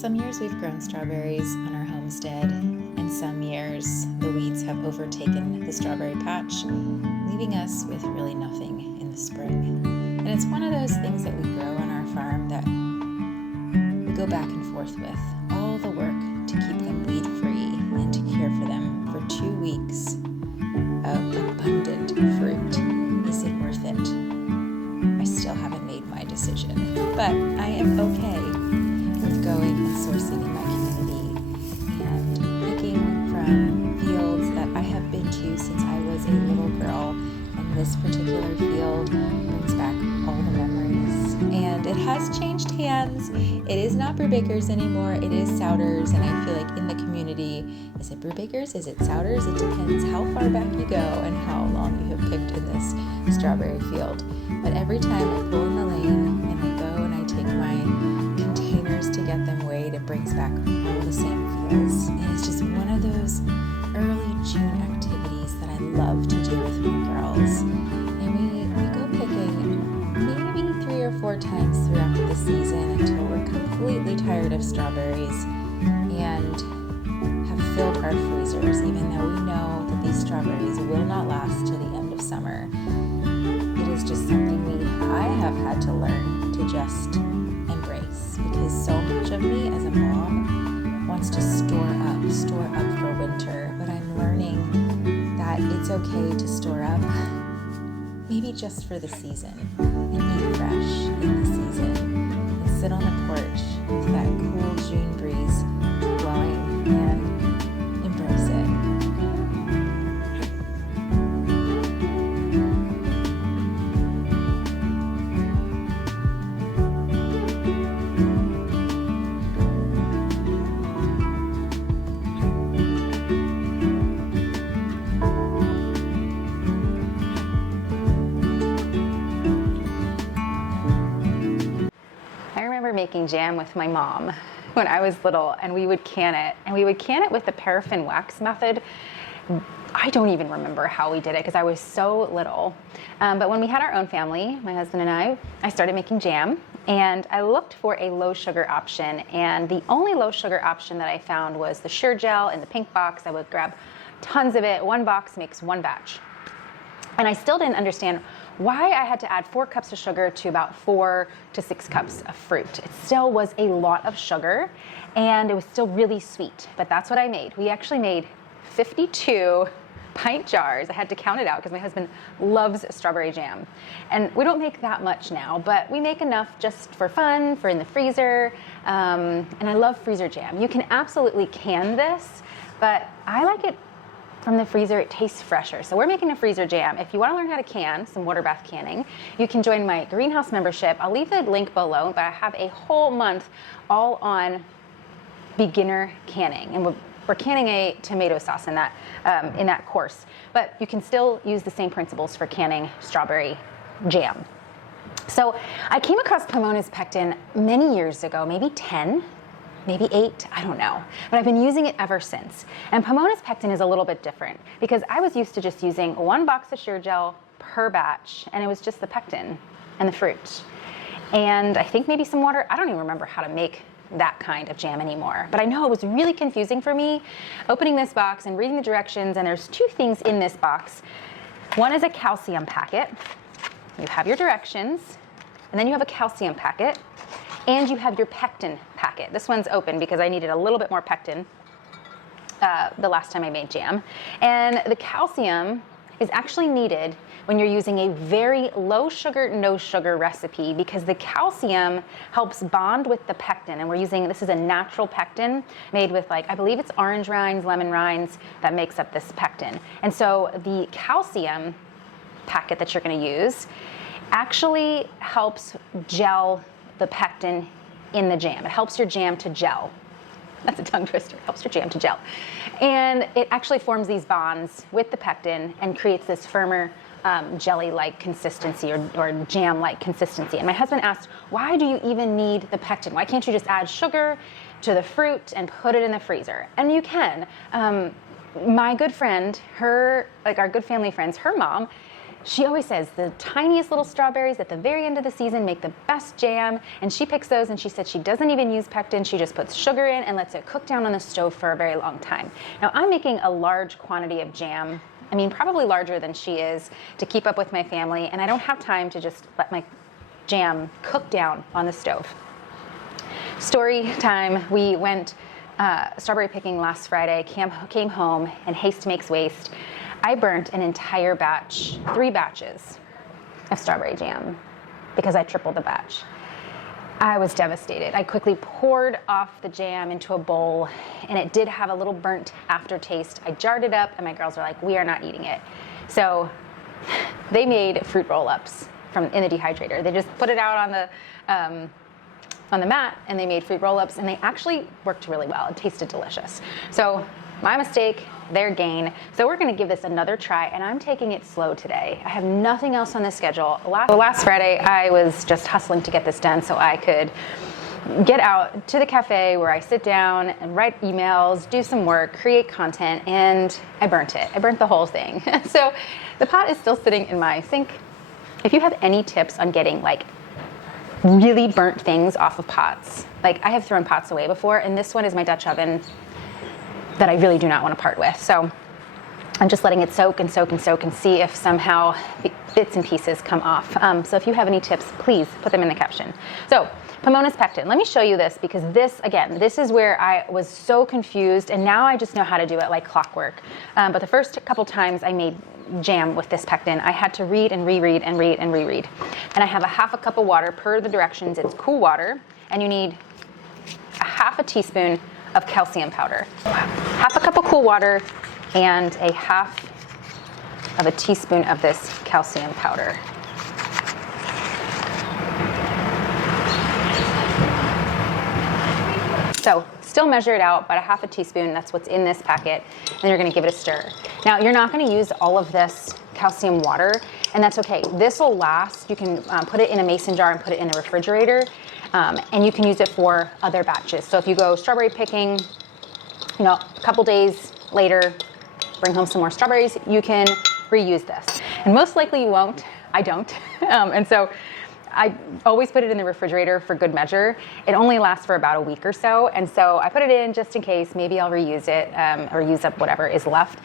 Some years we've grown strawberries on our homestead, and some years the weeds have overtaken the strawberry patch, leaving us with really nothing in the spring. And it's one of those things that we grow on our farm that we go back and forth with. All the work to keep them weed-free and to care for them for 2 weeks of abundant fruit. Is it worth it? I still haven't made my decision, but I am okay with going and sourcing in my community and picking from fields that I have been to since I was a little girl. And this particular field brings back all the memories. And it has changed hands. It is not Brubaker's anymore. It is Souders. And I feel like in the community, is it Brubaker's? Is it Souders? It depends how far back you go and how long you have picked in this strawberry field. But every time I pull in the lane and I go and I take my containers to get them weighed, it brings back all the same feels. And it's just one of those early June activities that I love to do with my girls. And we go picking maybe 3 or 4 times throughout the season until we're completely tired of strawberries and have filled our freezers, even though we know that these strawberries will not last till the end of summer. It is just something I have had to learn to just embrace, because so much of me as a mom wants to store up for winter, but I'm learning that it's okay to store up maybe just for the season and eat fresh in the season and sit on the porch with that cool June breeze blowing and embrace it. Making jam with my mom when I was little, and we would can it with the paraffin wax method. I don't even remember how we did it because I was so little, but when we had our own family, my husband and I started making jam, and I looked for a low sugar option, and the only low sugar option that I found was the Sure Gel in the pink box. I would grab tons of it. 1 box makes 1 batch, and I still didn't understand why I had to add 4 cups of sugar to about 4 to 6 cups of fruit. It still was a lot of sugar, and it was still really sweet, but that's what I made. We actually made 52 pint jars. I had to count it out because my husband loves strawberry jam. And we don't make that much now, but we make enough just for fun, for in the freezer, and I love freezer jam. You can absolutely can this, but I like it from the freezer. It tastes fresher. So we're making a freezer jam. If you want to learn how to can, some water bath canning, you can join my greenhouse membership. I'll leave the link below, but I have a whole month all on beginner canning. And we're canning a tomato sauce in that course. But you can still use the same principles for canning strawberry jam. So I came across Pomona's Pectin many years ago, maybe 10, maybe 8, I don't know. But I've been using it ever since. And Pomona's Pectin is a little bit different because I was used to just using 1 box of Sure Gel per batch, and it was just the pectin and the fruit. And I think maybe some water. I don't even remember how to make that kind of jam anymore. But I know it was really confusing for me opening this box and reading the directions, and there's 2 things in this box. One is a calcium packet. You have your directions, and then you have a calcium packet, and you have your pectin packet. This one's open because I needed a little bit more pectin the last time I made jam. And the calcium is actually needed when you're using a very low sugar, no sugar recipe, because the calcium helps bond with the pectin. And this is a natural pectin made with, I believe it's orange rinds, lemon rinds that makes up this pectin. And so the calcium packet that you're going to use actually helps gel the pectin in the jam. It helps your jam to gel. That's a tongue twister. It helps your jam to gel. And it actually forms these bonds with the pectin and creates this firmer jelly-like consistency or jam-like consistency. And my husband asked, why do you even need the pectin? Why can't you just add sugar to the fruit and put it in the freezer? And you can. My good friend, our good family friends, her mom she always says the tiniest little strawberries at the very end of the season make the best jam, and she picks those, and she said she doesn't even use pectin. She just puts sugar in and lets it cook down on the stove for a very long time. Now, I'm making a large quantity of jam, I mean, probably larger than she is, to keep up with my family, and I don't have time to just let my jam cook down on the stove. Story time. We went strawberry picking last Friday, came home, and haste makes waste. I burnt an entire batch, 3 batches of strawberry jam because I tripled the batch. I was devastated. I quickly poured off the jam into a bowl, and it did have a little burnt aftertaste. I jarred it up, and my girls were like, we are not eating it. So they made fruit roll-ups in the dehydrator. They just put it out on the mat, and they made fruit roll-ups, and they actually worked really well. It tasted delicious. So my mistake, their gain. So we're gonna give this another try, and I'm taking it slow today. I have nothing else on the schedule. Last Friday, I was just hustling to get this done so I could get out to the cafe where I sit down and write emails, do some work, create content, and I burnt it. I burnt the whole thing. So the pot is still sitting in my sink. If you have any tips on getting like really burnt things off of pots, like I have thrown pots away before, and this one is my Dutch oven that I really do not want to part with. So I'm just letting it soak and soak and soak and see if somehow bits and pieces come off. So if you have any tips, please put them in the caption. So Pomona's pectin. Let me show you this, because this is where I was so confused, and now I just know how to do it like clockwork. But the first couple times I made jam with this pectin, I had to read and reread and read and reread. And I have a 1/2 cup of water per the directions. It's cool water, and you need a 1/2 teaspoon of calcium powder. 1/2 cup of cool water and a 1/2 teaspoon of this calcium powder. So still measure it out, about a 1/2 teaspoon, that's what's in this packet, and you're gonna give it a stir. Now, you're not gonna use all of this calcium water, and that's okay. This will last. You can put it in a mason jar and put it in the refrigerator, and you can use it for other batches. So if you go strawberry picking, a couple days later, bring home some more strawberries, you can reuse this. And most likely you won't. I don't. And so I always put it in the refrigerator for good measure. It only lasts for about a week or so, and so I put it in just in case. Maybe I'll reuse it or use up whatever is left,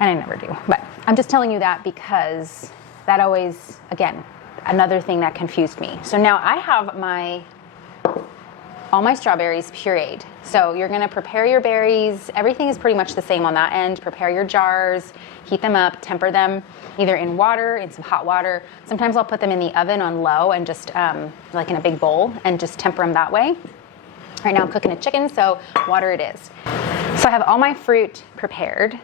and I never do. But I'm just telling you that because that always, again, another thing that confused me. So now I have all my strawberries pureed. So you're gonna prepare your berries. Everything is pretty much the same on that end. Prepare your jars, heat them up, temper them either in water, in some hot water. Sometimes I'll put them in the oven on low and just like in a big bowl and just temper them that way. Right now I'm cooking a chicken, so water it is. So I have all my fruit prepared.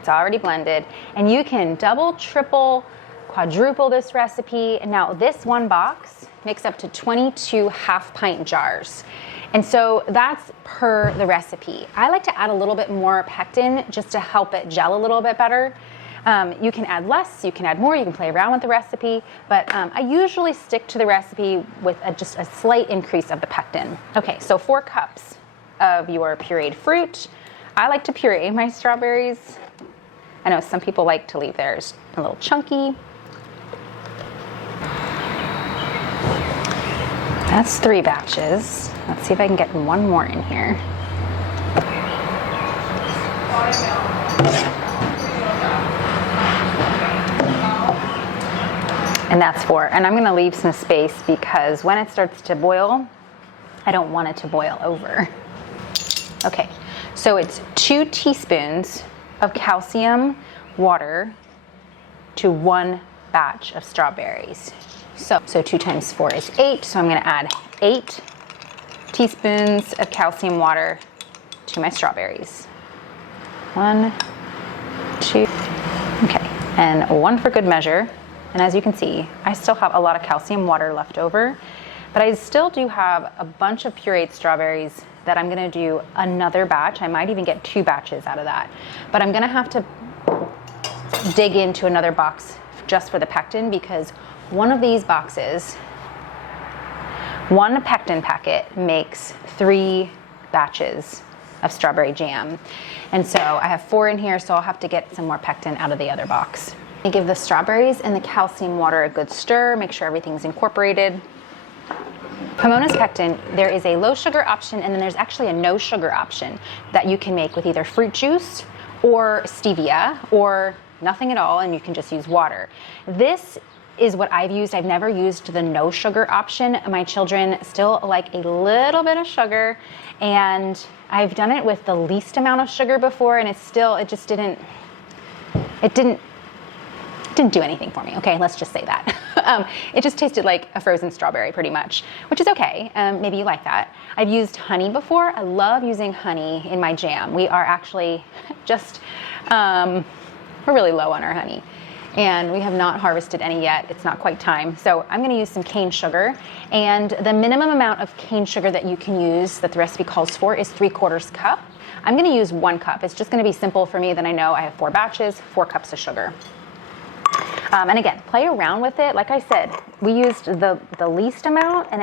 It's already blended, and you can double, triple, quadruple this recipe. And now this one box makes up to 22 half-pint jars. And so that's per the recipe. I like to add a little bit more pectin just to help it gel a little bit better. You can add less, you can add more, you can play around with the recipe, but I usually stick to the recipe with just a slight increase of the pectin. Okay, so 4 cups of your pureed fruit. I like to puree my strawberries. I know some people like to leave theirs a little chunky. That's 3 batches. Let's see if I can get one more in here. And that's 4. And I'm gonna leave some space because when it starts to boil, I don't want it to boil over. Okay, so it's 2 teaspoons of calcium water to 1 batch of strawberries. So 2 times 4 is 8, so I'm gonna add 8 teaspoons of calcium water to my strawberries. 1, 2, okay, and 1 for good measure. And as you can see, I still have a lot of calcium water left over, but I still do have a bunch of pureed strawberries that I'm gonna do another batch. I might even get 2 batches out of that, but I'm gonna have to dig into another box just for the pectin, because one of these boxes, 1 pectin packet makes 3 batches of strawberry jam. And so I have 4 in here, so I'll have to get some more pectin out of the other box. I give the strawberries and the calcium water a good stir, make sure everything's incorporated. Pomona's Pectin, there is a low sugar option and then there's actually a no sugar option that you can make with either fruit juice or stevia or nothing at all, and you can just use water. This is what I've used. I've never used the no sugar option. My children still like a little bit of sugar, and I've done it with the least amount of sugar before, and it didn't do anything for me. Okay, let's just say that. It just tasted like a frozen strawberry pretty much, which is okay. Maybe you like that. I've used honey before. I love using honey in my jam. We are actually just, we're really low on our honey, and we have not harvested any yet. It's not quite time. So I'm gonna use some cane sugar, and the minimum amount of cane sugar that you can use that the recipe calls for is 3/4 cup. I'm gonna use 1 cup. It's just gonna be simple for me, then I know I have 4 batches, 4 cups of sugar. And again, play around with it. Like I said, we used the least amount, and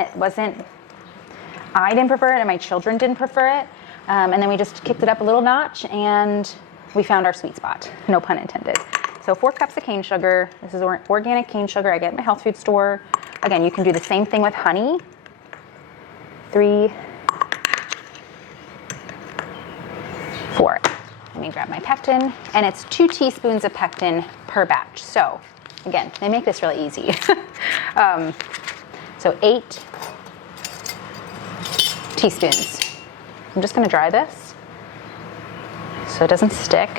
I didn't prefer it and my children didn't prefer it. And then we just kicked it up a little notch and we found our sweet spot, no pun intended. So 4 cups of cane sugar. This is organic cane sugar I get at my health food store. Again, you can do the same thing with honey. 3, 4. Let me grab my pectin, and it's 2 teaspoons of pectin per batch. So again, they make this really easy. So 8 teaspoons. I'm just gonna dry this so it doesn't stick.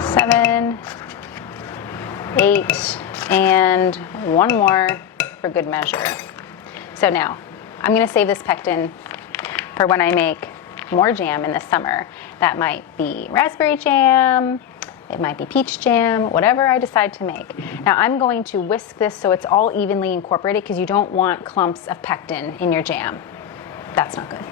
Seven, 8, and 1 more for good measure. So now I'm gonna save this pectin for when I make more jam in the summer. That might be raspberry jam, it might be peach jam, whatever I decide to make. Now I'm going to whisk this so it's all evenly incorporated, because you don't want clumps of pectin in your jam. That's not good.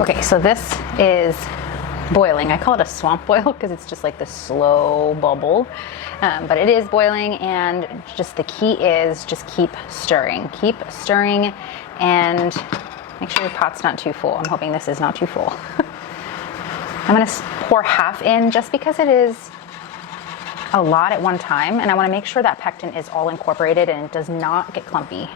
Okay, so this is boiling. I call it a swamp boil because it's just like this slow bubble, but it is boiling, and just the key is just keep stirring. Keep stirring and make sure your pot's not too full. I'm hoping this is not too full. I'm gonna pour half in just because it is a lot at one time, and I wanna make sure that pectin is all incorporated and it does not get clumpy.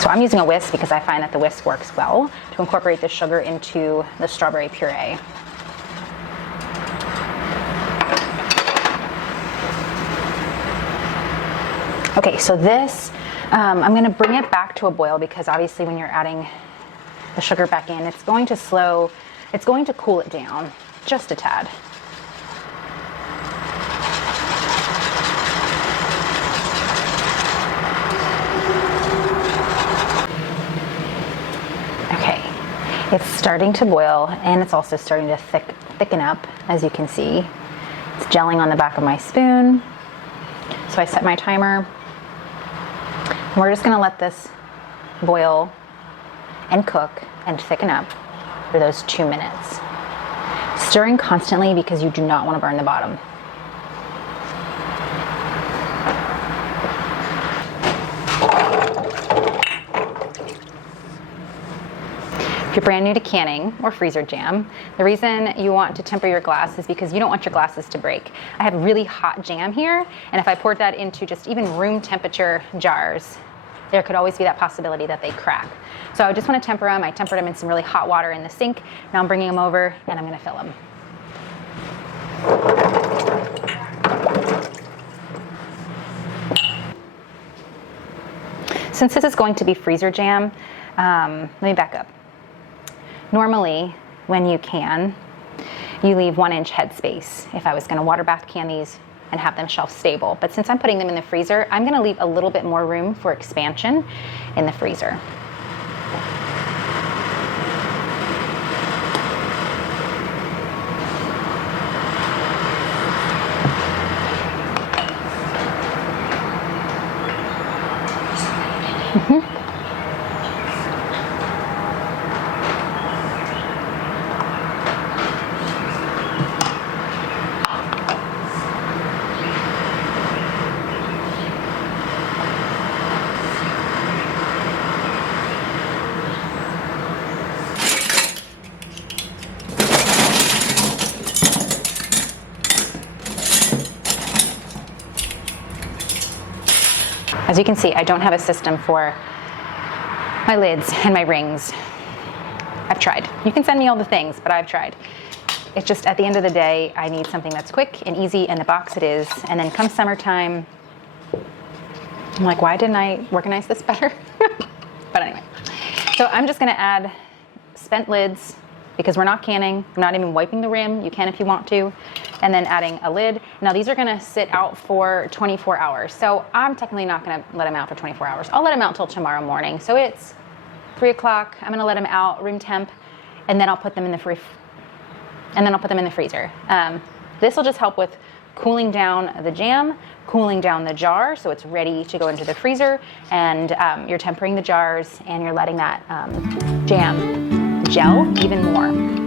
So I'm using a whisk because I find that the whisk works well to incorporate the sugar into the strawberry puree. Okay, so this, I'm gonna bring it back to a boil because obviously when you're adding the sugar back in, it's going to cool it down just a tad. It's starting to boil, and it's also starting to thicken up, as you can see. It's gelling on the back of my spoon. So I set my timer. And we're just gonna let this boil and cook and thicken up for those 2 minutes. Stirring constantly because you do not want to burn the bottom. If you're brand new to canning or freezer jam, the reason you want to temper your glass is because you don't want your glasses to break. I have really hot jam here, and if I poured that into just even room temperature jars, there could always be that possibility that they crack. So I just want to temper them. I tempered them in some really hot water in the sink. Now I'm bringing them over and I'm going to fill them. Since this is going to be freezer jam, let me back up. Normally, when you can, you leave 1-inch headspace. If I was going to water bath can these and have them shelf stable. But since I'm putting them in the freezer, I'm going to leave a little bit more room for expansion in the freezer. As you can see, I don't have a system for my lids and my rings. I've tried. You can send me all the things, but I've tried. It's just at the end of the day, I need something that's quick and easy, and the box it is. And then come summertime, I'm like, why didn't I organize this better? But anyway, so I'm just gonna add spent lids because we're not canning. I'm not even wiping the rim. You can if you want to. And then adding a lid. Now these are gonna sit out for 24 hours. So I'm technically not gonna let them out for 24 hours. I'll let them out till tomorrow morning. So it's 3 o'clock. I'm gonna let them out room temp, and then I'll put them in the freezer. This will just help with cooling down the jam, cooling down the jar so it's ready to go into the freezer, and you're tempering the jars and you're letting that jam gel even more.